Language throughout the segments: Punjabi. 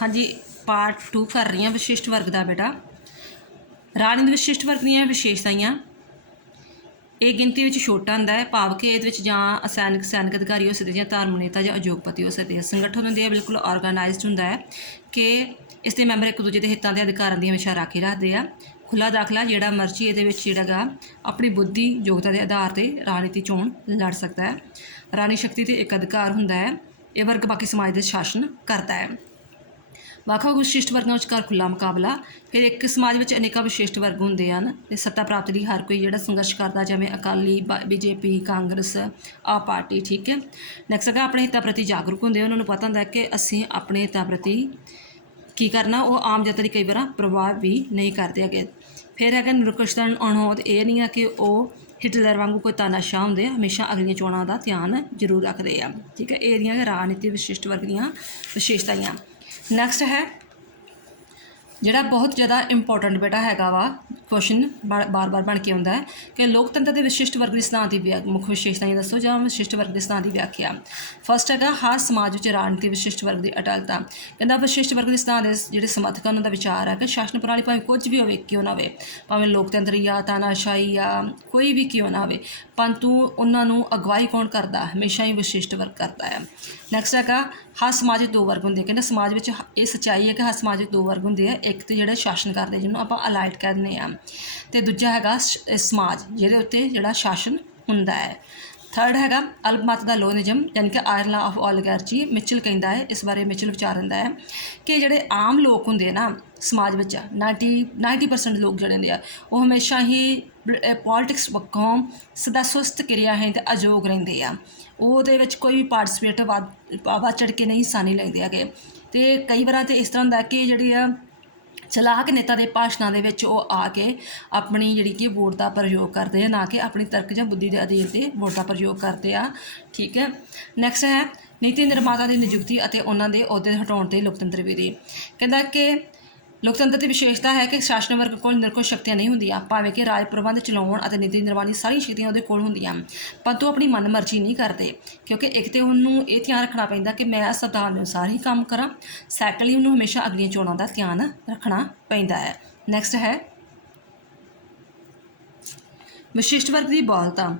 हाँ जी, पार्ट 2 कर रही हाँ विशिष्ट वर्ग का बेटा। राणी दे विशिष्ट वर्ग ਦੀਆਂ विशेषताएं ਇਹ ਗਿਣਤੀ ਵਿੱਚ ਛੋਟਾ ਹੁੰਦਾ ਹੈ, ਭਾਵ ਕਿ ਇਹਦੇ ਵਿੱਚ ਜਾਂ ਸੈਨਿਕ ਅਧਿਕਾਰੀ ਹੋ ਸਕਦੇ, ਜਾਂ ਧਾਰਮਿਕ ਨੇਤਾ ਜਾਂ ਉਦਯੋਗਪਤੀ ਹੋ ਸਕਦੇ। ਸੰਗਠਨ ਹੁੰਦੇ ਆ ਬਿਲਕੁਲ ਆਰਗੇਨਾਈਜ਼ਡ ਹੁੰਦਾ ਹੈ ਕਿ ਇਸ ਦੇ ਮੈਂਬਰ ਇੱਕ ਦੂਜੇ ਦੇ ਹਿੱਤਾਂ ਦੇ ਅਧਿਕਾਰਾਂ ਦੀ ਹਮੇਸ਼ਾ ਰਾਖੀ ਰੱਖਦੇ ਆ। ਖੁੱਲ੍ਹਾ ਦਾਖਲਾ ਜਿਹੜਾ ਮਰਜ਼ੀ ਇਹਦੇ ਵਿੱਚ ਜਿਹੜਾ ਗਾ ਆਪਣੀ ਬੁੱਧੀ ਯੋਗਤਾ ਦੇ ਆਧਾਰ 'ਤੇ ਰਾਜਨੀਤੀ ਚੋਣ ਲੜ ਸਕਦਾ ਹੈ। ਰਾਣੀ ਸ਼ਕਤੀ 'ਤੇ ਇੱਕ ਅਧਿਕਾਰ ਹੁੰਦਾ ਹੈ। ਇਹ ਵਰਗ ਬਾਕੀ ਸਮਾਜ ਦੇ ਸ਼ਾਸਨ ਕਰਦਾ ਹੈ। ਵੱਖ-ਵੱਖ ਵਿਸ਼ਿਸ਼ਟ ਵਰਗਾਂ ਵਿਚਕਾਰ ਖੁੱਲ੍ਹਾ ਮੁਕਾਬਲਾ। ਫਿਰ ਇੱਕ ਸਮਾਜ ਵਿੱਚ ਅਨੇਕਾਂ ਵਿਸ਼ਿਸ਼ਟ ਵਰਗ ਹੁੰਦੇ ਹਨ ਅਤੇ ਸੱਤਾ ਪ੍ਰਾਪਤੀ ਲਈ ਹਰ ਕੋਈ ਜਿਹੜਾ ਸੰਘਰਸ਼ ਕਰਦਾ, ਜਿਵੇਂ ਅਕਾਲੀ, BJP, ਕਾਂਗਰਸ, ਆਪ ਪਾਰਟੀ। ਠੀਕ ਹੈ। ਨੈਕਸਟ ਹੈਗਾ ਆਪਣੇ ਹਿੱਤਾਂ ਪ੍ਰਤੀ ਜਾਗਰੂਕ ਹੁੰਦੇ। ਉਹਨਾਂ ਨੂੰ ਪਤਾ ਹੁੰਦਾ ਕਿ ਅਸੀਂ ਆਪਣੇ ਹਿੱਤਾਂ ਪ੍ਰਤੀ ਕੀ ਕਰਨਾ। ਉਹ ਆਮ ਜਨਤਾ ਦੀ ਕਈ ਵਾਰ ਪ੍ਰਭਾਵ ਵੀ ਨਹੀਂ ਕਰਦੇ ਹੈਗੇ। ਫਿਰ ਹੈਗਾ ਨਿਰੰਕੁਸ਼ਤਾ ਅਣਹੋਂਦ। ਇਹ ਨਹੀਂ ਆ ਕਿ ਉਹ ਹਿਟਲਰ ਵਾਂਗੂ ਕੋਈ ਤਾਨਾਸ਼ਾਹ ਹੁੰਦੇ ਆ, ਹਮੇਸ਼ਾ ਅਗਲੀਆਂ ਚੋਣਾਂ ਦਾ ਧਿਆਨ ਜ਼ਰੂਰ ਰੱਖਦੇ ਆ। ਠੀਕ ਹੈ। ਇਹਦੀਆਂ ਰਾਜਨੀਤੀ ਵਿਸ਼ਿਸ਼ਟ ਵਰਗ ਦੀਆਂ ਵਿਸ਼ੇਸ਼ਤਾਵਾਂ। ਨੈਕਸਟ ਹੈ ਜਿਹੜਾ ਬਹੁਤ ਜ਼ਿਆਦਾ ਇੰਪੋਰਟੈਂਟ ਬੇਟਾ ਹੈਗਾ ਵਾ, ਕੁਐਸਚਨ ਬਾਰ-ਬਾਰ ਬਣ ਕੇ ਆਉਂਦਾ ਹੈ ਕਿ ਲੋਕਤੰਤਰ ਦੇ ਵਿਸ਼ਿਸ਼ਟ ਵਰਗ ਦੇ ਸਿਧਾਂਤ ਦੀ ਮੁੱਖ ਵਿਸ਼ੇਸ਼ਤਾਵਾਂ ਦੱਸੋ, ਜਾਂ ਵਿਸ਼ਿਸ਼ਟ ਵਰਗ ਦੇ ਸਿਧਾਂਤ ਦੀ ਵਿਆਖਿਆ। ਫਸਟ ਹੈਗਾ ਹਰ ਸਮਾਜ ਵਿੱਚ ਰਾਜਨੀਤੀ ਵਿਸ਼ਿਸ਼ਟ ਵਰਗ ਦੀ ਅਟਲਤਾ। ਕਹਿੰਦਾ ਵਿਸ਼ਿਸ਼ਟ ਵਰਗ ਦੇ ਸਿਧਾਂਤ ਦੇ ਜਿਹੜੇ ਸਮਰਥਕ ਉਹਨਾਂ ਦਾ ਵਿਚਾਰ ਹੈ ਕਿ ਸ਼ਾਸਨ ਪ੍ਰਣਾਲੀ ਭਾਵੇਂ ਕੁਝ ਵੀ ਹੋਵੇ, ਕਿਉਂ ਨਾ ਹੋਵੇ, ਭਾਵੇਂ ਲੋਕਤੰਤਰੀ ਆ, ਤਾਨਾਸ਼ਾਹੀ ਆ, ਕੋਈ ਵੀ ਕਿਉਂ ਨਾ ਹੋਵੇ, ਪਰੰਤੂ ਉਹਨਾਂ ਨੂੰ ਅਗਵਾਈ ਕੌਣ ਕਰਦਾ, ਹਮੇਸ਼ਾ ਹੀ ਵਿਸ਼ਿਸ਼ਟ ਵਰਗ ਕਰਦਾ ਹੈ। ਨੈਕਸਟ ਹੈਗਾ ਹਰ ਸਮਾਜ ਵਿੱਚ ਦੋ ਵਰਗ ਹੁੰਦੇ। ਕਹਿੰਦਾ ਸਮਾਜ ਵਿੱਚ ਇਹ ਸੱਚਾਈ ਹੈ ਕਿ ਹਰ ਸਮਾਜ ਵਿੱਚ ਦੋ ਵਰਗ ਹੁੰਦੇ ਆ। ਇੱਕ ਤਾਂ ਜਿਹੜੇ ਸ਼ਾਸਨ ਕਰਦੇ, ਜਿਹਨੂੰ ਆਪਾਂ ਅਲਾਈਟ ਕਹਿੰਦੇ ਹਾਂ, ਅਤੇ ਦੂਜਾ ਹੈਗਾ ਸਮਾਜ ਜਿਹਦੇ ਉੱਤੇ ਜਿਹੜਾ ਸ਼ਾਸਨ ਹੁੰਦਾ ਹੈ। ਥਰਡ ਹੈਗਾ ਅਲਪਮਤ ਦਾ ਲੋਨਿਜ਼ਮ, ਯਾਨੀ ਕਿ ਆਇਰਨ ਲਾ ਆਫ ਓਲੀਗਾਰਚੀ। ਮਿਚਲ ਕਹਿੰਦਾ ਹੈ, ਇਸ ਬਾਰੇ ਮਿਚਲ ਵਿਚਾਰ ਦਿੰਦਾ ਹੈ ਕਿ ਜਿਹੜੇ ਆਮ ਲੋਕ ਹੁੰਦੇ ਆ ਨਾ ਸਮਾਜ ਵਿੱਚ 90% ਲੋਕ ਜਿਹੜੇ ਹੁੰਦੇ ਆ ਉਹ ਹਮੇਸ਼ਾ ਹੀ ਪੋਲੀਟਿਕਸ ਪੱਖੋਂ ਸਦਾ ਸੁਸਤ ਕਿਰਿਆ ਹੈ ਅਤੇ ਅਯੋਗ ਰਹਿੰਦੇ ਆ। ਉਹਦੇ ਵਿੱਚ ਕੋਈ ਵੀ ਪਾਰਟੀਸਪੇਟ ਵੱਧ ਚੜ੍ਹ ਕੇ ਨਹੀਂ ਹਿੱਸਾ ਨਹੀਂ ਲੈਂਦੇ ਹੈਗੇ। ਅਤੇ ਕਈ ਵਾਰਾਂ ਤਾਂ ਇਸ ਤਰ੍ਹਾਂ ਹੁੰਦਾ ਕਿ ਜਿਹੜੀ ਆ ਚਲਾਕ ਨੇਤਾ ਦੇ ਭਾਸ਼ਣਾਂ ਦੇ ਵਿੱਚ ਉਹ ਆ ਕੇ ਆਪਣੀ ਜਿਹੜੀ ਕਿ ਵੋਟ ਦਾ ਪ੍ਰਯੋਗ ਕਰਦੇ ਆ, ਨਾ ਕਿ ਆਪਣੀ ਤਰਕ ਜਾਂ ਬੁੱਧੀ ਦੇ ਅਧੀਨ 'ਤੇ ਵੋਟ ਦਾ ਪ੍ਰਯੋਗ ਕਰਦੇ ਆ। ਠੀਕ ਹੈ। ਨੈਕਸਟ ਹੈ ਨੀਤੀ ਨਿਰਮਾਤਾ ਦੀ ਨਿਯੁਕਤੀ ਅਤੇ ਉਹਨਾਂ ਦੇ ਅਹੁਦੇ ਹਟਾਉਣ 'ਤੇ ਲੋਕਤੰਤਰ ਵਿਧੀ। ਕਹਿੰਦਾ ਕਿ ਲੋਕਤੰਤਰ ਦੀ ਵਿਸ਼ੇਸ਼ਤਾ ਹੈ ਕਿ ਸ਼ਾਸਨ ਵਰਗ ਕੋਲ ਨਿਰਕੁਸ਼ ਸ਼ਕਤੀਆਂ ਨਹੀਂ ਹੁੰਦੀਆਂ, ਭਾਵੇਂ ਕਿ ਰਾਜ ਪ੍ਰਬੰਧ ਚਲਾਉਣ ਅਤੇ ਨੀਤੀ ਨਿਰਮਾਣ ਦੀ ਸਾਰੀਆਂ ਸ਼ਕਤੀਆਂ ਉਹਦੇ ਕੋਲ ਹੁੰਦੀਆਂ, ਪਰੰਤੂ ਆਪਣੀ ਮਨਮਰਜ਼ੀ ਨਹੀਂ ਕਰਦੇ, ਕਿਉਂਕਿ ਇੱਕ ਤਾਂ ਉਹਨੂੰ ਇਹ ਧਿਆਨ ਰੱਖਣਾ ਪੈਂਦਾ ਕਿ ਮੈਂ ਸੰਵਿਧਾਨ ਅਨੁਸਾਰ ਹੀ ਕੰਮ ਕਰਾਂ। ਸੈਕੰਡਲੀ ਉਹਨੂੰ ਹਮੇਸ਼ਾ ਅਗਲੀਆਂ ਚੋਣਾਂ ਦਾ ਧਿਆਨ ਰੱਖਣਾ ਪੈਂਦਾ ਹੈ। ਨੈਕਸਟ ਹੈ ਵਿਸ਼ਿਸ਼ਟ ਵਰਗ ਦੀ ਬਹੁਲਤਾ।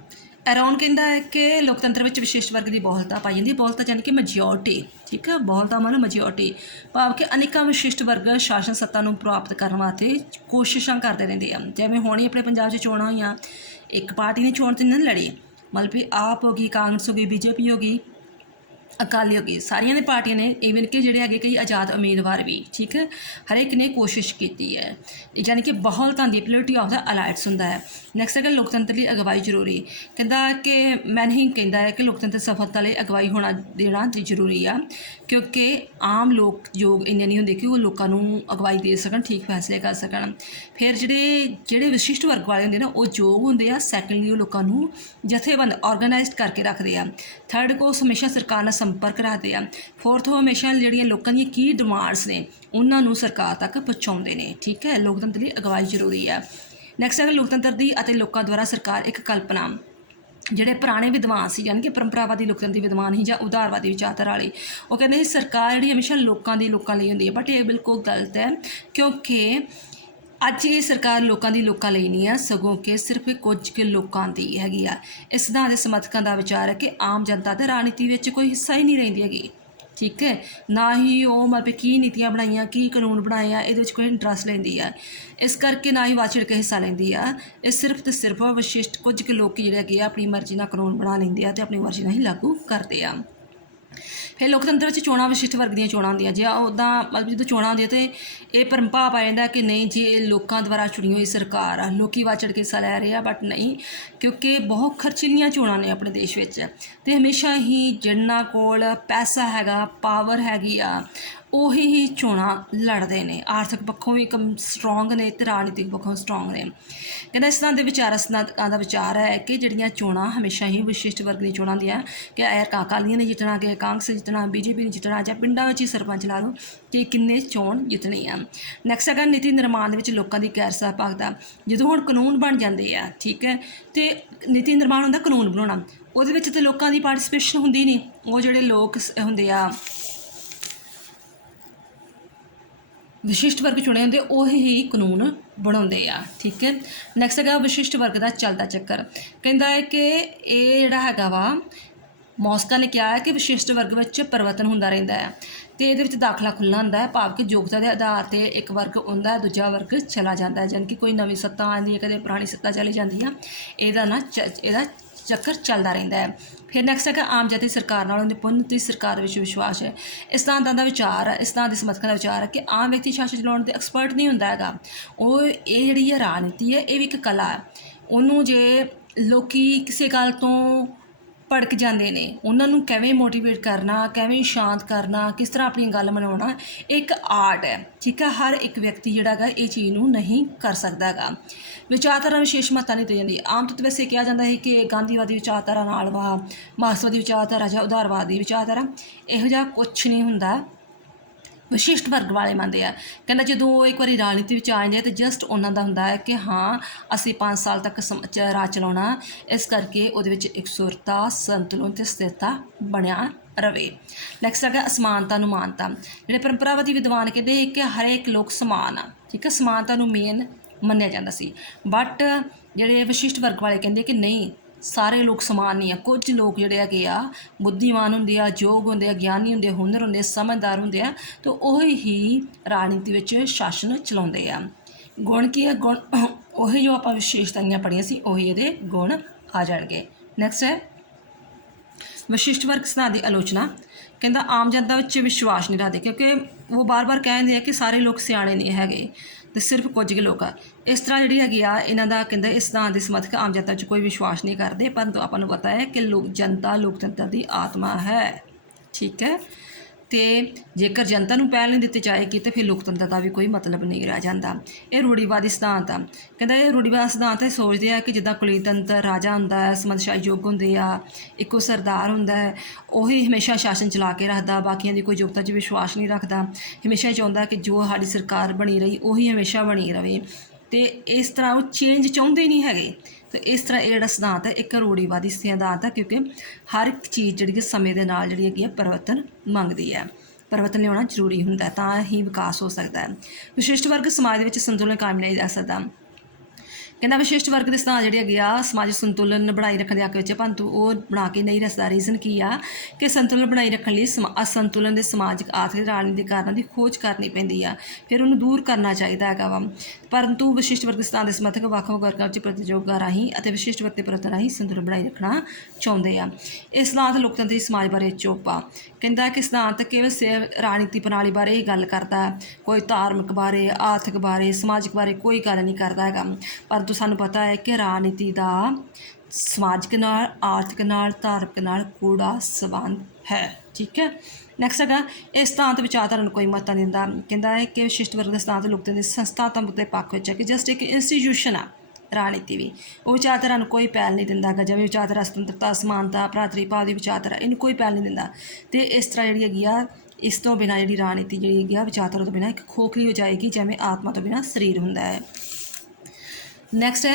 ਐਰੋਨ ਕਹਿੰਦਾ ਹੈ ਕਿ ਲੋਕਤੰਤਰ ਵਿੱਚ ਵਿਸ਼ਿਸ਼ਟ ਵਰਗ ਦੀ ਬਹੁਲਤਾ ਪਾਈ ਜਾਂਦੀ ਹੈ। ਬਹੁਲਤਾ ਯਾਨੀ ਕਿ ਮੈਜੋਰਟੀ। ਠੀਕ ਹੈ। ਬਹੁਲਤਾ ਮਤਲਬ ਮੈਜੋਰਟੀ, ਭਾਵ ਕਿ ਅਨੇਕਾਂ ਵਿਸ਼ਿਸ਼ਟ ਵਰਗ ਸ਼ਾਸਨ ਸੱਤਾ ਨੂੰ ਪ੍ਰਾਪਤ ਕਰਨ ਵਾਸਤੇ ਕੋਸ਼ਿਸ਼ਾਂ ਕਰਦੇ ਰਹਿੰਦੇ ਆ। ਜਿਵੇਂ ਹੁਣ ਹੀ ਆਪਣੇ ਪੰਜਾਬ 'ਚ ਚੋਣਾਂ ਹੋਈਆਂ, ਇੱਕ ਪਾਰਟੀ ਨੇ ਚੋਣ 'ਤੇ ਨਹੀਂ ਲੜੀ, ਮਤਲਬ ਵੀ ਆਪ ਹੋ ਗਈ, ਕਾਂਗਰਸ ਹੋ ਗਈ, BJP ਹੋ ਗਈ, ਅਕਾਲੀ ਹੋ ਗਈ, ਸਾਰੀਆਂ ਨੇ ਪਾਰਟੀਆਂ ਨੇ, ਈਵਨ ਕਿ ਜਿਹੜੇ ਹੈਗੇ ਕਈ ਆਜ਼ਾਦ ਉਮੀਦਵਾਰ ਵੀ। ਠੀਕ ਹੈ। ਹਰੇਕ ਨੇ ਕੋਸ਼ਿਸ਼ ਕੀਤੀ ਹੈ, ਯਾਨੀ ਕਿ ਬਹੁਲਤਾ ਦੀ ਪੋਲਿਟੀ ਆਫ ਦਾ ਅਲਾਈਟਸ ਹੁੰਦਾ ਹੈ। ਨੈਕਸਟ ਹੈਗਾ ਲੋਕਤੰਤਰ ਲਈ ਅਗਵਾਈ ਜ਼ਰੂਰੀ। ਕਹਿੰਦਾ ਕਿ ਮੈਨਹਿੰਗ ਕਹਿੰਦਾ ਹੈ ਕਿ ਲੋਕਤੰਤਰ ਸਫਲਤਾ ਲਈ ਅਗਵਾਈ ਦੇਣਾ ਜ਼ਰੂਰੀ ਆ, ਕਿਉਂਕਿ ਆਮ ਲੋਕ ਯੋਗ ਇੰਨੇ ਨਹੀਂ ਹੁੰਦੇ ਕਿ ਉਹ ਲੋਕਾਂ ਨੂੰ ਅਗਵਾਈ ਦੇ ਸਕਣ, ਠੀਕ ਫੈਸਲੇ ਕਰ ਸਕਣ। ਫਿਰ ਜਿਹੜੇ ਵਿਸ਼ਿਸ਼ਟ ਵਰਗ ਵਾਲੇ ਹੁੰਦੇ ਨਾ ਉਹ ਯੋਗ ਹੁੰਦੇ ਆ। ਸੈਕੰਡਲੀ ਉਹ ਲੋਕਾਂ ਨੂੰ ਜਥੇਬੰਦ ਆਰਗੇਨਾਈਜ਼ਡ ਕਰਕੇ ਰੱਖਦੇ ਆ। ਥਰਡ ਕੋ ਹਮੇਸ਼ਾ ਸਰਕਾਰ ਨਾਲ ਸੰਪਰਕ ਰੱਖਦੇ ਆ। ਫੋਰਥ ਉਹ ਹਮੇਸ਼ਾ ਜਿਹੜੀਆਂ ਲੋਕਾਂ ਦੀਆਂ ਕੀ ਡਿਮਾਂਡਸ ਨੇ ਉਹਨਾਂ ਨੂੰ ਸਰਕਾਰ ਤੱਕ ਪਹੁੰਚਾਉਂਦੇ ਨੇ। ਠੀਕ ਹੈ। ਲੋਕਤੰਤਰ ਲਈ ਅਗਵਾਈ ਜ਼ਰੂਰੀ ਆ। ਨੈਕਸਟ ਹੈਗਾ ਲੋਕਤੰਤਰ ਦੀ ਅਤੇ ਲੋਕਾਂ ਦੁਆਰਾ ਸਰਕਾਰ ਇੱਕ ਕਲਪਨਾ। ਜਿਹੜੇ ਪੁਰਾਣੇ ਵਿਦਵਾਨ ਸੀ, ਯਾਨੀ ਕਿ ਪਰੰਪਰਾਵਾਦੀ ਲੋਕਤੰਤਰੀ ਵਿਦਵਾਨ ਸੀ ਜਾਂ ਉਦਾਰਵਾਦੀ ਵਿਚਾਰਧਾਰਾ ਵਾਲੇ, ਉਹ ਕਹਿੰਦੇ ਸੀ ਸਰਕਾਰ ਜਿਹੜੀ ਹਮੇਸ਼ਾ ਲੋਕਾਂ ਲਈ ਹੁੰਦੀ ਹੈ। ਬਟ ਇਹ ਬਿਲਕੁਲ ਗਲਤ ਹੈ, ਕਿਉਂਕਿ ਅੱਜ ਇਹ ਸਰਕਾਰ ਲੋਕਾਂ ਲਈ ਨਹੀਂ ਆ, ਸਗੋਂ ਕਿ ਸਿਰਫ ਕੁਝ ਕੁ ਲੋਕਾਂ ਦੀ ਹੈਗੀ ਆ। ਇਸ ਸਿਧਾਂਤ ਦੇ ਸਮਰਥਕਾਂ ਦਾ ਵਿਚਾਰ ਹੈ ਕਿ ਆਮ ਜਨਤਾ ਤੇ ਰਾਜਨੀਤੀ ਵਿੱਚ ਕੋਈ ਹਿੱਸਾ ਹੀ ਨਹੀਂ ਰਹਿੰਦੀ ਹੈਗੀ। ਠੀਕ ਹੈ। ਨਾ ਹੀ ਉਹ ਮਤਲਬ ਕੀ ਨੀਤੀਆਂ ਬਣਾਈਆਂ, ਕੀ ਕਾਨੂੰਨ ਬਣਾਏ ਆ, ਇਹਦੇ ਵਿੱਚ ਕੋਈ ਇੰਟਰਸਟ ਲੈਂਦੀ ਆ। ਇਸ ਕਰਕੇ ਨਾ ਹੀ ਵੱਧ ਚੜ੍ਹ ਕੇ ਹਿੱਸਾ ਲੈਂਦੀ ਆ। ਇਹ ਸਿਰਫ ਤੇ ਸਿਰਫ ਵਿਸ਼ਿਸ਼ਟ ਕੁਝ ਕੁ ਲੋਕ ਜਿਹੜੇ ਹੈਗੇ ਆ ਆਪਣੀ ਮਰਜ਼ੀ ਨਾਲ ਕਾਨੂੰਨ ਬਣਾ ਲੈਂਦੇ ਆ ਅਤੇ ਆਪਣੀ ਮਰਜ਼ੀ ਨਾਲ ਹੀ ਲਾਗੂ ਕਰਦੇ ਆ। ਫਿਰ ਲੋਕਤੰਤਰ ਵਿੱਚ ਚੋਣਾਂ ਵਿਸ਼ਿਸ਼ਟ ਵਰਗ ਦੀਆਂ ਚੋਣਾਂ ਹੁੰਦੀਆਂ। ਜੇ ਉੱਦਾਂ ਮਤਲਬ ਜਦੋਂ ਚੋਣਾਂ ਹੁੰਦੀਆਂ ਤਾਂ ਇਹ ਪ੍ਰਭਾਵ ਪਾ ਜਾਂਦਾ ਕਿ ਨਹੀਂ ਜੀ ਇਹ ਲੋਕਾਂ ਦੁਆਰਾ ਚੁਣੀ ਹੋਈ ਸਰਕਾਰ ਆ, ਲੋਕੀ ਵੱਧ ਚੜ੍ਹ ਕੇ ਹਿੱਸਾ ਲੈ ਰਹੇ ਆ। ਬਟ ਨਹੀਂ, ਕਿਉਂਕਿ ਬਹੁਤ ਖਰਚੀਲੀਆਂ ਚੋਣਾਂ ਨੇ ਆਪਣੇ ਦੇਸ਼ ਵਿੱਚ, ਅਤੇ ਹਮੇਸ਼ਾ ਹੀ ਜਿਨ੍ਹਾਂ ਕੋਲ ਪੈਸਾ ਹੈਗਾ, ਪਾਵਰ ਹੈਗੀ ਆ, ਉਹੀ ਹੀ ਚੋਣਾਂ ਲੜਦੇ ਨੇ। ਆਰਥਿਕ ਪੱਖੋਂ ਵੀ ਸਟਰੋਂਗ ਨੇ ਅਤੇ ਰਾਜਨੀਤਿਕ ਪੱਖੋਂ ਸਟਰੋਂਗ ਨੇ। ਕਹਿੰਦਾ ਇਸ ਤਰ੍ਹਾਂ ਦੇ ਸਿਧਾਂਤਕਾਂ ਦਾ ਵਿਚਾਰ ਹੈ ਕਿ ਜਿਹੜੀਆਂ ਚੋਣਾਂ ਹਮੇਸ਼ਾ ਹੀ ਵਿਸ਼ਿਸ਼ਟ ਵਰਗ ਦੀਆਂ ਚੋਣਾਂ ਹੁੰਦੀਆਂ, ਕਿ ਅਕਾਲੀਆਂ ਨੇ ਜਿੱਤਣਾ, ਕਿ ਕਾਂਗਰਸ ਨੇ ਜਿੱਤਣਾ, BJP ਨੇ ਜਿੱਤਣਾ, ਜਾਂ ਪਿੰਡਾਂ ਵਿੱਚ ਹੀ ਸਰਪੰਚ ਲਾ ਲਓ ਕਿ ਕਿੰਨੇ ਚੋਣ ਜਿੱਤਣੀ ਆ। ਨੈਕਸਟ ਹੈਗਾ ਨੀਤੀ ਨਿਰਮਾਣ ਦੇ ਵਿੱਚ ਲੋਕਾਂ ਦੀ ਗੈਰ ਸਹਿਭਾਗਤਾ। ਜਦੋਂ ਹੁਣ ਕਾਨੂੰਨ ਬਣ ਜਾਂਦੇ ਆ, ਠੀਕ ਹੈ, ਅਤੇ ਨੀਤੀ ਨਿਰਮਾਣ ਹੁੰਦਾ ਕਾਨੂੰਨ ਬਣਾਉਣਾ, ਉਹਦੇ ਵਿੱਚ ਤਾਂ ਲੋਕਾਂ ਦੀ ਪਾਰਟੀਸਪੇਸ਼ਨ ਹੁੰਦੀ ਨਹੀਂ। ਉਹ ਜਿਹੜੇ ਲੋਕ ਹੁੰਦੇ ਆ ਵਿਸ਼ਿਸ਼ਟ ਵਰਗ ਚੁਣੇ ਹੁੰਦੇ ਉਹੀ ਹੀ ਕਾਨੂੰਨ ਬਣਾਉਂਦੇ ਆ। ਠੀਕ ਹੈ, ਨੈਕਸਟ ਹੈਗਾ ਵਿਸ਼ਿਸ਼ਟ ਵਰਗ ਦਾ ਚੱਲਦਾ ਚੱਕਰ। ਕਹਿੰਦਾ ਹੈ ਕਿ ਇਹ ਜਿਹੜਾ ਹੈਗਾ ਵਾ ਮੌਸਕਾ ਨੇ ਕਿਹਾ ਹੈ ਕਿ ਵਿਸ਼ਿਸ਼ਟ ਵਰਗ ਵਿੱਚ ਪਰਿਵਰਤਨ ਹੁੰਦਾ ਰਹਿੰਦਾ ਹੈ ਅਤੇ ਇਹਦੇ ਵਿੱਚ ਦਾਖਲਾ ਖੁੱਲ੍ਹਾ ਹੁੰਦਾ ਹੈ, ਭਾਵ ਕਿ ਯੋਗਤਾ ਦੇ ਆਧਾਰ 'ਤੇ ਇੱਕ ਵਰਗ ਆਉਂਦਾ, ਦੂਜਾ ਵਰਗ ਚਲਾ ਜਾਂਦਾ ਹੈ, ਜਾਣੀ ਕਿ ਕੋਈ ਨਵੀਂ ਸੱਤਾ ਆਉਂਦੀ ਹੈ, ਕਦੇ ਪੁਰਾਣੀ ਸੱਤਾ ਚਲੀ ਜਾਂਦੀ ਆ, ਇਹਦਾ ਚੱਕਰ ਚੱਲਦਾ ਰਹਿੰਦਾ ਹੈ। ਫਿਰ ਨੈਕਸਟ ਹੈਗਾ ਆਮ ਜਾਤੀ ਸਰਕਾਰ ਨਾਲੋਂ ਨਿਪੁੰਨ ਦੀ ਸਰਕਾਰ ਵਿੱਚ ਵਿਸ਼ਵਾਸ ਹੈ। ਇਸ ਤਰ੍ਹਾਂ ਦਾ ਵਿਚਾਰ ਹੈ, ਇਸ ਤਰ੍ਹਾਂ ਦੇ ਸਮਰਥਕਾਂ ਦਾ ਵਿਚਾਰ ਹੈ ਕਿ ਆਮ ਵਿਅਕਤੀ ਸ਼ਾਸਨ ਚਲਾਉਣ ਦੇ ਐਕਸਪਰਟ ਨਹੀਂ ਹੁੰਦਾ ਹੈਗਾ। ਇਹ ਜਿਹੜੀ ਹੈ ਰਾਜਨੀਤੀ ਹੈ, ਇਹ ਵੀ ਇੱਕ ਕਲਾ ਹੈ। ਉਹਨੂੰ ਜੇ ਲੋਕੀ ਕਿਸੇ ਗੱਲ ਤੋਂ ਭੜਕ ਜਾਂਦੇ ਨੇ, ਉਹਨਾਂ ਨੂੰ ਕਿਵੇਂ ਮੋਟੀਵੇਟ ਕਰਨਾ, ਕਿਵੇਂ ਸ਼ਾਂਤ ਕਰਨਾ, ਕਿਸ ਤਰ੍ਹਾਂ ਆਪਣੀ ਗੱਲ ਮਨਾਉਣਾ, ਇੱਕ ਆਰਟ ਹੈ। ਠੀਕ ਹੈ, ਹਰ ਇੱਕ ਵਿਅਕਤੀ ਜਿਹੜਾ ਹੈਗਾ ਇਹ ਚੀਜ਼ ਨੂੰ ਨਹੀਂ ਕਰ ਸਕਦਾ ਹੈਗਾ। ਵਿਚਾਰਧਾਰਾ ਵਿਸ਼ੇਸ਼ ਮਹੱਤਤਾ ਨਹੀਂ ਦਿੱਤੀ ਜਾਂਦੀ। ਆਮ ਤੌਰ 'ਤੇ ਵੈਸੇ ਕਿਹਾ ਜਾਂਦਾ ਹੈ ਕਿ ਗਾਂਧੀਵਾਦੀ ਵਿਚਾਰਧਾਰਾ ਨਾਲ ਮਾਰਕਸਵਾਦੀ ਵਿਚਾਰਧਾਰਾ ਜਾਂ ਉਦਾਰਵਾਦੀ ਵਿਚਾਰਧਾਰਾ, ਇਹੋ ਜਿਹਾ ਕੁਛ ਨਹੀਂ ਹੁੰਦਾ। ਵਿਸ਼ਿਸ਼ਟ ਵਰਗ ਵਾਲੇ ਮੰਨਦੇ ਆ। ਕਹਿੰਦਾ ਜਦੋਂ ਉਹ ਇੱਕ ਵਾਰੀ ਰਾਜਨੀਤੀ ਵਿੱਚ ਆ ਜਾਂਦੇ ਤਾਂ ਜਸਟ ਉਹਨਾਂ ਦਾ ਹੁੰਦਾ ਹੈ ਕਿ ਹਾਂ ਅਸੀਂ 5 ਸਾਲ ਤੱਕ ਰਾਜ ਚਲਾਉਣਾ, ਇਸ ਕਰਕੇ ਉਹਦੇ ਵਿੱਚ ਇਕਸੁਰਤਾ, ਸੰਤੁਲਨ ਅਤੇ ਸਥਿਰਤਾ ਬਣਿਆ ਰਵੇ। ਨੈਕਸਟ ਹੈਗਾ ਅਸਮਾਨਤਾ ਨੂੰ ਮਾਨਤਾ। ਜਿਹੜੇ ਪਰੰਪਰਾਵਾਦੀ ਵਿਦਵਾਨ ਕਹਿੰਦੇ ਕਿ ਹਰੇਕ ਲੋਕ ਸਮਾਨ ਆ। ਠੀਕ ਹੈ, ਸਮਾਨਤਾ ਨੂੰ ਮੇਨ ਮੰਨਿਆ ਜਾਂਦਾ ਸੀ, ਬਟ ਜਿਹੜੇ ਵਿਸ਼ਿਸ਼ਟ ਵਰਗ ਵਾਲੇ ਕਹਿੰਦੇ ਕਿ ਨਹੀਂ, ਸਾਰੇ ਲੋਕ ਸਮਾਨ ਨਹੀਂ ਆ। ਕੁਝ ਲੋਕ ਜਿਹੜੇ ਹੈਗੇ ਆ ਬੁੱਧੀਮਾਨ ਹੁੰਦੇ ਆ, ਯੋਗ ਹੁੰਦੇ ਆ, ਗਿਆਨੀ ਹੁੰਦੇ ਆ, ਹੁਨਰ ਹੁੰਦੇ ਆ, ਸਮਝਦਾਰ ਹੁੰਦੇ ਆ, ਤਾਂ ਉਹ ਹੀ ਰਾਜਨੀਤੀ ਵਿੱਚ ਸ਼ਾਸਨ ਚਲਾਉਂਦੇ ਆ। ਗੁਣ ਕੀ ਹੈ? ਗੁਣ ਉਹੀ ਜੋ ਆਪਾਂ ਵਿਸ਼ੇਸ਼ਤਾਵਾਂ ਪੜ੍ਹੀਆਂ ਸੀ, ਉਹੀ ਇਹਦੇ ਗੁਣ ਆ ਜਾਣਗੇ। ਨੈਕਸਟ ਹੈ ਵਿਸ਼ਿਸ਼ਟ ਵਰਗ ਸਿਧਾਂਤ ਦੀ ਆਲੋਚਨਾ। ਕਹਿੰਦਾ ਆਮ ਜਨਤਾ ਵਿੱਚ ਵਿਸ਼ਵਾਸ ਨਹੀਂ ਰੱਖਦੇ, ਕਿਉਂਕਿ ਉਹ ਬਾਰ-ਬਾਰ ਕਹਿੰਦੇ ਆ ਕਿ ਸਾਰੇ ਲੋਕ ਸਿਆਣੇ ਨਹੀਂ ਹੈਗੇ ਅਤੇ ਸਿਰਫ ਕੁਝ ਕੁ ਲੋਕ ਆ। ਇਸ ਤਰ੍ਹਾਂ ਜਿਹੜੀ ਹੈਗੀ ਆ ਇਹਨਾਂ ਦਾ ਕਹਿੰਦਾ ਇਸ ਸਿਧਾਂਤ ਦੇ ਸਮਰਥਕ ਆਮ ਜਨਤਾ 'ਚ ਕੋਈ ਵਿਸ਼ਵਾਸ ਨਹੀਂ ਕਰਦੇ, ਪਰੰਤੂ ਆਪਾਂ ਨੂੰ ਪਤਾ ਹੈ ਕਿ ਜਨਤਾ ਲੋਕਤੰਤਰ ਦੀ ਆਤਮਾ ਹੈ। ਠੀਕ ਹੈ, ਅਤੇ ਜੇਕਰ ਜਨਤਾ ਨੂੰ ਪਹਿਲ ਨਹੀਂ ਦਿੱਤੀ ਜਾਏਗੀ ਤਾਂ ਫਿਰ ਲੋਕਤੰਤਰ ਦਾ ਵੀ ਕੋਈ ਮਤਲਬ ਨਹੀਂ ਰਹਿ ਜਾਂਦਾ। ਇਹ ਰੂੜੀਵਾਦੀ ਸਿਧਾਂਤ ਆ। ਕਹਿੰਦਾ ਇਹ ਰੂੜੀਵਾਦੀ ਸਿਧਾਂਤ ਇਹ ਸੋਚਦੇ ਆ ਕਿ ਜਿੱਦਾਂ ਕੁਲੀਤੰਤਰ ਰਾਜਾ ਹੁੰਦਾ ਹੈ, ਸੰਬੰਧਸ਼ਾਹੀ ਯੁੱਗ ਹੁੰਦੇ ਆ, ਇੱਕੋ ਸਰਦਾਰ ਹੁੰਦਾ ਹੈ, ਉਹੀ ਹਮੇਸ਼ਾ ਸ਼ਾਸਨ ਚਲਾ ਕੇ ਰੱਖਦਾ, ਬਾਕੀਆਂ ਦੀ ਕੋਈ ਯੋਗਤਾ 'ਚ ਵਿਸ਼ਵਾਸ ਨਹੀਂ ਰੱਖਦਾ, ਹਮੇਸ਼ਾ ਚਾਹੁੰਦਾ ਕਿ ਜੋ ਸਾਡੀ ਸਰਕਾਰ ਬਣੀ ਰਹੀ ਉਹੀ ਹਮੇਸ਼ਾ ਬਣੀ ਰਹੇ, ਅਤੇ ਇਸ ਤਰ੍ਹਾਂ ਉਹ ਚੇਂਜ ਚਾਹੁੰਦੇ ਨਹੀਂ ਹੈਗੇ। ਅਤੇ ਇਸ ਤਰ੍ਹਾਂ ਇਹ ਜਿਹੜਾ ਸਿਧਾਂਤ ਹੈ ਇੱਕ ਰੂੜੀਵਾਦੀ ਸਿਧਾਂਤ ਹੈ, ਕਿਉਂਕਿ ਹਰ ਇੱਕ ਚੀਜ਼ ਜਿਹੜੀ ਕਿ ਸਮੇਂ ਦੇ ਨਾਲ ਜਿਹੜੀ ਹੈਗੀ ਆ ਪਰਿਵਰਤਨ ਮੰਗਦੀ ਹੈ। ਪਰਿਵਰਤਨ ਲਿਆਉਣਾ ਜ਼ਰੂਰੀ ਹੁੰਦਾ ਤਾਂ ਹੀ ਵਿਕਾਸ ਹੋ ਸਕਦਾ ਹੈ। ਵਿਸ਼ਿਸ਼ਟ ਵਰਗ ਸਮਾਜ ਦੇ ਵਿੱਚ ਸੰਤੁਲਨ ਕਾਇਮ ਨਹੀਂ ਰਹਿ ਸਕਦਾ। ਕਹਿੰਦਾ ਵਿਸ਼ਿਸ਼ਟ ਵਰਗ ਦੇ ਸਿਧਾਂਤ ਜਿਹੜੇ ਹੈਗੇ ਆ ਸਮਾਜਿਕ ਸੰਤੁਲਨ ਬਣਾਈ ਰੱਖਣ ਦੇ ਹੱਕ ਵਿੱਚ, ਪਰੰਤੂ ਉਹ ਬਣਾ ਕੇ ਨਹੀਂ ਰੱਖਦਾ। ਰੀਜ਼ਨ ਕੀ ਆ ਕਿ ਸੰਤੁਲਨ ਬਣਾਈ ਰੱਖਣ ਲਈ ਅਸੰਤੁਲਨ ਦੇ ਸਮਾਜਿਕ, ਆਰਥਿਕ, ਰਾਜਨੀਤਿਕ ਕਾਰਨਾਂ ਦੀ ਖੋਜ ਕਰਨੀ ਪੈਂਦੀ ਆ, ਫਿਰ ਉਹਨੂੰ ਦੂਰ ਕਰਨਾ ਚਾਹੀਦਾ ਹੈਗਾ ਵਾ। ਪਰੰਤੂ ਵਿਸ਼ਿਸ਼ਟ ਵਰਗ ਦੇ ਸਿਧਾਂਤ ਦੇ ਸਮਰਥਕ ਵੱਖ-ਵੱਖ ਵਰਗਾਂ ਵਿੱਚ ਪ੍ਰਤੀਯੋਗਤਾ ਰਾਹੀਂ ਅਤੇ ਵਿਸ਼ਿਸ਼ਟ ਵਰਗ ਦੇ ਪਰਿਵਰਤਨ ਰਾਹੀਂ ਸੰਤੁਲਨ ਬਣਾਈ ਰੱਖਣਾ ਚਾਹੁੰਦੇ ਆ। ਇਹ ਸਿਧਾਂਤ ਲੋਕਤੰਤਰੀ ਸਮਾਜ ਬਾਰੇ ਚੁੱਪ ਆ। ਕਹਿੰਦਾ ਕਿ ਸਿਧਾਂਤ ਕੇਵਲ ਰਾਜਨੀਤੀ ਪ੍ਰਣਾਲੀ ਬਾਰੇ ਹੀ ਗੱਲ ਕਰਦਾ, ਕੋਈ ਧਾਰਮਿਕ ਬਾਰੇ, ਆਰਥਿਕ ਬਾਰੇ, ਸਮਾਜਿਕ ਬਾਰੇ ਕੋਈ ਗੱਲ ਨਹੀਂ ਕਰਦਾ ਹੈਗਾ। ਪਰੰਤੂ ਸਾਨੂੰ ਪਤਾ ਹੈ ਕਿ ਰਾਜਨੀਤੀ ਦਾ ਸਮਾਜਿਕ ਨਾਲ, ਆਰਥਿਕ ਨਾਲ, ਧਾਰਮਿਕ ਨਾਲ ਗੂੜਾ ਸੰਬੰਧ ਹੈ। ਠੀਕ ਹੈ, ਨੈਕਸਟ ਹੈਗਾ ਇਹ ਸਿਧਾਂਤ ਵਿਚਾਰਧਾਰਾ ਨੂੰ ਕੋਈ ਮਹੱਤਤਾ ਨਹੀਂ ਦਿੰਦਾ। ਕਹਿੰਦਾ ਹੈ ਕਿ ਵਿਸ਼ਿਸ਼ਟ ਵਰਗ ਦਾ ਸਿਧਾਂਤ ਲੋਕਤੰਤਰ ਦੀ ਸੰਸਥਾਤਮਕ ਦੇ ਪੱਖ ਵਿੱਚ ਹੈ ਕਿ ਜਸਟ ਇੱਕ ਇੰਸਟੀਟਿਊਸ਼ਨ ਆ ਰਾਜਨੀਤੀ ਵੀ, ਉਹ ਵਿਚਾਰਧਾਰਾ ਨੂੰ ਕੋਈ ਪਹਿਲ ਨਹੀਂ ਦਿੰਦਾ ਹੈਗਾ। ਜਿਵੇਂ ਵਿਚਾਰਧਾਰਾ ਸੁਤੰਤਰਤਾ, ਸਮਾਨਤਾ, ਭਰਾਤਰੀ ਭਾਵ ਦੀ ਵਿਚਾਰਧਾਰਾ, ਇਹਨੂੰ ਕੋਈ ਪਹਿਲ ਨਹੀਂ ਦਿੰਦਾ। ਅਤੇ ਇਸ ਤਰ੍ਹਾਂ ਜਿਹੜੀ ਹੈਗੀ ਆ ਇਸ ਤੋਂ ਬਿਨਾਂ ਜਿਹੜੀ ਰਾਜਨੀਤੀ ਜਿਹੜੀ ਹੈਗੀ ਆ ਵਿਚਾਰਧਾਰਾ ਤੋਂ ਬਿਨਾਂ ਇੱਕ ਖੋਖਲੀ ਹੋ ਜਾਏਗੀ, ਜਿਵੇਂ ਆਤਮਾ ਤੋਂ ਬਿਨਾਂ ਸਰੀਰ ਹੁੰਦਾ ਹੈ। ਨੈਕਸਟ ਹੈ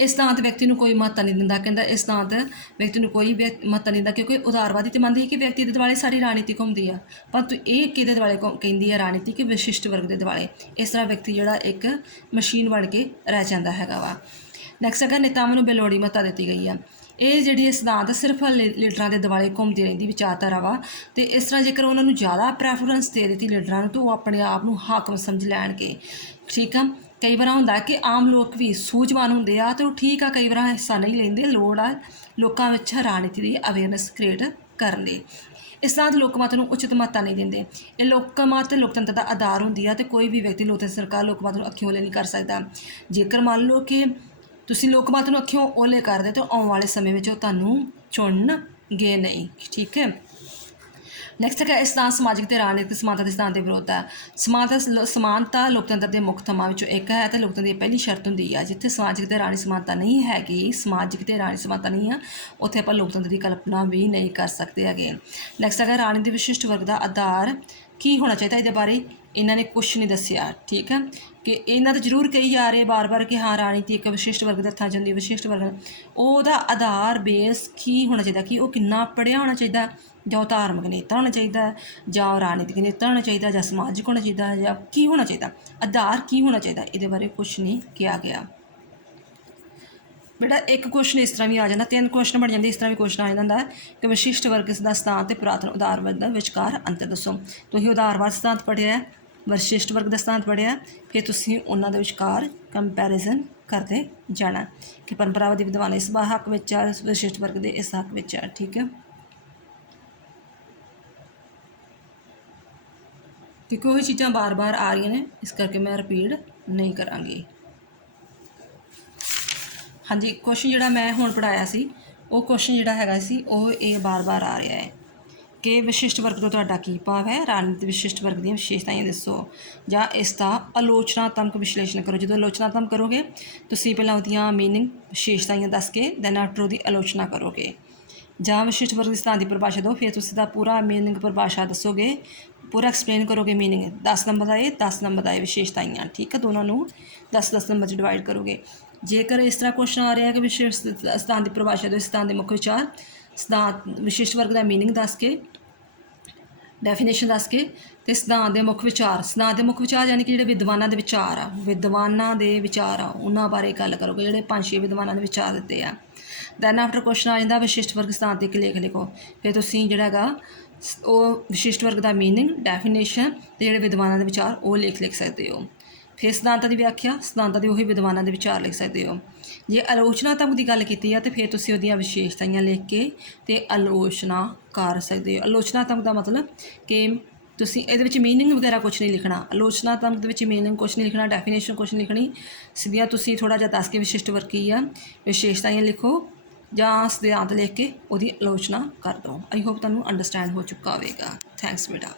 ਇਹ ਸਿਧਾਂਤ ਵਿਅਕਤੀ ਨੂੰ ਕੋਈ ਮਹੱਤਤਾ ਨਹੀਂ ਦਿੰਦਾ। ਕਹਿੰਦਾ ਇਹ ਸਿਧਾਂਤ ਵਿਅਕਤੀ ਨੂੰ ਕੋਈ ਮਹੱਤਤਾ ਨਹੀਂ ਦਿੰਦਾ, ਕਿਉਂਕਿ ਉਦਾਰਵਾਦੀ ਤਾਂ ਮੰਨਦੇ ਕਿ ਵਿਅਕਤੀ ਦੇ ਦੁਆਲੇ ਸਾਰੀ ਰਾਜਨੀਤੀ ਘੁੰਮਦੀ ਆ, ਪਰੰਤੂ ਇਹ ਕਿਹਦੇ ਦੁਆਲੇ ਕਹਿੰਦੀ ਹੈ ਰਾਜਨੀਤੀ ਕਿ ਵਿਸ਼ਿਸ਼ਟ ਵਰਗ ਦੇ ਦੁਆਲੇ। ਇਸ ਤਰ੍ਹਾਂ ਵਿਅਕਤੀ ਜਿਹੜਾ ਇੱਕ ਮਸ਼ੀਨ ਬਣ ਕੇ ਰਹਿ ਜਾਂਦਾ ਹੈਗਾ ਵਾ। ਨੈਕਸਟ ਹੈਗਾ ਨੇਤਾਵਾਂ ਨੂੰ ਬੇਲੋੜੀ ਮਹੱਤਤਾ ਦਿੱਤੀ ਗਈ ਆ। ਇਹ ਜਿਹੜੀ ਸਿਧਾਂਤ ਸਿਰਫ ਲੀਡਰਾਂ ਦੇ ਦੁਆਲੇ ਘੁੰਮਦੀ ਰਹਿੰਦੀ ਵਿਚਾਰਧਾਰਾ ਵਾ, ਅਤੇ ਇਸ ਤਰ੍ਹਾਂ ਜੇਕਰ ਉਹਨਾਂ ਨੂੰ ਜ਼ਿਆਦਾ ਪ੍ਰੈਫਰੈਂਸ ਦੇ ਦਿੱਤੀ ਲੀਡਰਾਂ ਨੂੰ ਤਾਂ ਉਹ ਆਪਣੇ ਆਪ ਨੂੰ ਹਾਕਮ ਸਮਝ ਲੈਣਗੇ। ਠੀਕ ਆ, ਕਈ ਵਾਰ ਹੁੰਦਾ ਕਿ ਆਮ ਲੋਕ ਵੀ ਸੂਝਵਾਨ ਹੁੰਦੇ ਆ ਅਤੇ ਉਹ ਠੀਕ ਆ, ਕਈ ਵਾਰ ਹਿੱਸਾ ਨਹੀਂ ਲੈਂਦੇ। ਲੋੜ ਆ ਲੋਕਾਂ ਵਿੱਚ ਰਾਜਨੀਤੀ ਦੀ ਅਵੇਅਰਨੈਸ ਕ੍ਰੀਏਟ ਕਰਨ ਦੀ। ਇਸ ਤਰ੍ਹਾਂ ਦੇ ਲੋਕ ਮਤ ਨੂੰ ਉਚਿਤ ਮਹੱਤਤਾ ਨਹੀਂ ਦਿੰਦੇ। ਇਹ ਲੋਕ ਮਤ ਲੋਕਤੰਤਰ ਦਾ ਆਧਾਰ ਹੁੰਦੀ ਆ, ਅਤੇ ਕੋਈ ਵੀ ਵਿਅਕਤੀ ਲੋਕਤੰਤਰ ਸਰਕਾਰ ਲੋਕ ਮਤ ਨੂੰ ਅੱਖੀਂ ਓਹਲੇ ਨਹੀਂ ਕਰ ਸਕਦਾ। ਜੇਕਰ ਮੰਨ ਲਓ ਕਿ ਤੁਸੀਂ ਲੋਕ ਮਤ ਨੂੰ ਅੱਖੀਂ ਓਹਲੇ ਕਰਦੇ ਤਾਂ ਆਉਣ ਵਾਲੇ ਸਮੇਂ ਵਿੱਚ ਉਹ ਤੁਹਾਨੂੰ ਚੁਣਨਗੇ ਨਹੀਂ। ਠੀਕ ਹੈ, ਨੈਕਸਟ ਹੈਗਾ ਇਹ ਸਿਧਾਂਤ ਸਮਾਜਿਕ ਅਤੇ ਰਾਜਨੀਤਿਕ ਸਮਾਨਤਾ ਦੇ ਸਿਧਾਂਤ ਦੇ ਵਿਰੋਧ ਹੈ। ਸਮਾਨਤਾ ਲੋਕਤੰਤਰ ਦੇ ਮੁੱਖ ਥੰਮਾਂ ਵਿੱਚੋਂ ਇੱਕ ਹੈ ਅਤੇ ਲੋਕਤੰਤਰ ਦੀ ਪਹਿਲੀ ਸ਼ਰਤ ਹੁੰਦੀ ਹੈ। ਜਿੱਥੇ ਸਮਾਜਿਕ ਅਤੇ ਰਾਜਨੀਤਿਕ ਸਮਾਨਤਾ ਨਹੀਂ ਹੈਗੀ, ਸਮਾਜਿਕ ਅਤੇ ਰਾਜਨੀਤਿਕ ਸਮਾਨਤਾ ਨਹੀਂ ਆ, ਉੱਥੇ ਆਪਾਂ ਲੋਕਤੰਤਰ ਦੀ ਕਲਪਨਾ ਵੀ ਨਹੀਂ ਕਰ ਸਕਦੇ ਹੈਗੇ। ਨੈਕਸਟ ਹੈਗਾ ਰਾਜਨੀਤੀ ਵਿਸ਼ਿਸ਼ਟ ਵਰਗ ਦਾ ਆਧਾਰ ਕੀ ਹੋਣਾ ਚਾਹੀਦਾ ਇਹਦੇ ਬਾਰੇ ਇਹਨਾਂ ਨੇ ਕੁਛ ਨਹੀਂ ਦੱਸਿਆ। ਠੀਕ ਹੈ ਕਿ ਇਹਨਾਂ ਤਾਂ ਜ਼ਰੂਰ ਕਹੀ ਜਾ ਰਹੇ ਬਾਰ-ਬਾਰ ਕਿ ਹਾਂ ਰਾਜਨੀਤੀ ਇੱਕ ਵਿਸ਼ਿਸ਼ਟ ਵਰਗ ਦੇ ਹੱਥਾਂ 'ਚ ਹੁੰਦੀ ਹੈ, ਵਿਸ਼ਿਸ਼ਟ ਵਰਗ ਉਹਦਾ ਆਧਾਰ ਬੇਸ ਕੀ ਹੋਣਾ ਚਾਹੀਦਾ, ਕਿ ਉਹ ਕਿੰਨਾ ਪੜ੍ਹਿਆ ਹੋਣਾ ਚਾਹੀਦਾ, ਜਾਂ ਉਹ ਧਾਰਮਿਕ ਨੇਤਾ ਹੋਣਾ ਚਾਹੀਦਾ, ਜਾਂ ਉਹ ਰਾਜਨੀਤਿਕ ਨੇਤਾ ਹੋਣਾ ਚਾਹੀਦਾ, ਜਾਂ ਸਮਾਜਿਕ ਹੋਣਾ ਚਾਹੀਦਾ, ਜਾਂ ਕੀ ਹੋਣਾ ਚਾਹੀਦਾ, ਆਧਾਰ ਕੀ ਹੋਣਾ ਚਾਹੀਦਾ, ਇਹਦੇ ਬਾਰੇ ਕੁਛ ਨਹੀਂ ਕਿਹਾ ਗਿਆ। बेटा एक क्वेश्चन इस तरह भी आ जाता, 3 क्वेश्चन बन जाते, इस तरह भी क्वेश्चन आ जाता है कि विशिष्ट वर्ग का स्थान तो पुरातन उदारवाद का विचकार अंतर दसो। तो ये उदारवाद सिद्धांत पढ़िया, विशिष्ट वर्ग का सिद्धांत पढ़िया, फिर तुसीं उन्हां दे विचकार कंपैरिजन करते जाना कि परंपरावादी विद्वान इस हक में आ, विशिष्ट वर्ग के इस हक में आ। ठीक है, क्योंकि वही चीज़ां बार बार आ रही ने, इस करके मैं रिपीट नहीं करांगी। हाँ जी, क्वेश्चन जिहड़ा मैं हुण पढ़ाया सी वो क्वेश्चन जिहड़ा हैगा सी वो ये बार बार आ रहा है कि विशिष्ट वर्ग तो तुहाडा की भाव है, राजनीतिक विशिष्ट वर्ग दी विशेषताएं दसो जां इसका आलोचनात्मक विश्लेषण करो। जो आलोचनात्मक करोगे तुसीं पहलां उहदियां मीनिंग विशेषताएं दस के दैन आफ्टर उहदी आलोचना करोगे, जां विशिष्ट वर्ग स्थान की परिभाषा दो, फिर तुसीं दा पूरा मीनिंग परिभाषा दसोगे, पूरा एक्सप्लेन करोगे मीनिंग। 10 नंबर का ये 10 नंबर का ये विशेषताएं। ठीक है, दोनों नूं 10-10 नंबर च डिवाइड करोगे। जेकर इस तरह क्वेश्चन आ रहा है कि विशिष्ट सिद्धांत की परिभाषा दो, सिद्धांत के मुख्य विचार, सिद्धांत विशिष्ट वर्ग का मीनिंग दस के, डेफिनेशन दस के, तो सिद्धांत के मुख्य विचार, सिद्धांत के मुख्य विचार यानी कि जो विद्वानों के विचार आ, विद्वानों के विचार आ उन्होंने बारे गल करोगे, जो 5-6 विद्वानों के विचार दिते हैं। दैन आफ्टर क्वेश्चन आ जाता विशिष्ट वर्ग सिद्धांत एक लेख लिखो, फिर तुसीं जिहड़ा हैगा वो विशिष्ट वर्ग का मीनिंग, डेफिनेशन ते जिहड़े विद्वानों के विचार वो लिख सकते हो। फिर सिद्धांतां की व्याख्या, सिद्धांतां के उही विद्वानों के विचार लिख सकते हो। जे आलोचनात्मक की गल की है तो फिर तुसीं उहदियां विशेषताएं लिख के ते आलोचना कर सकते हो। आलोचनात्मक का मतलब कि तुसीं इहदे विच मीनिंग वगैरह कुछ नहीं लिखना, आलोचनात्मक दे विच मीनिंग कुछ नहीं लिखना, डेफिनेशन कुछ नहीं लिखनी, सीधियां तुसीं थोड़ा जिहा दस के विशिष्ट वर्ग की आ विशेषताएं लिखो जां सिद्धांत लिख के उहदी आलोचना कर दो। आई होप तुहानूं अंडरस्टैंड हो चुका होवेगा। थैंक्स बेटा।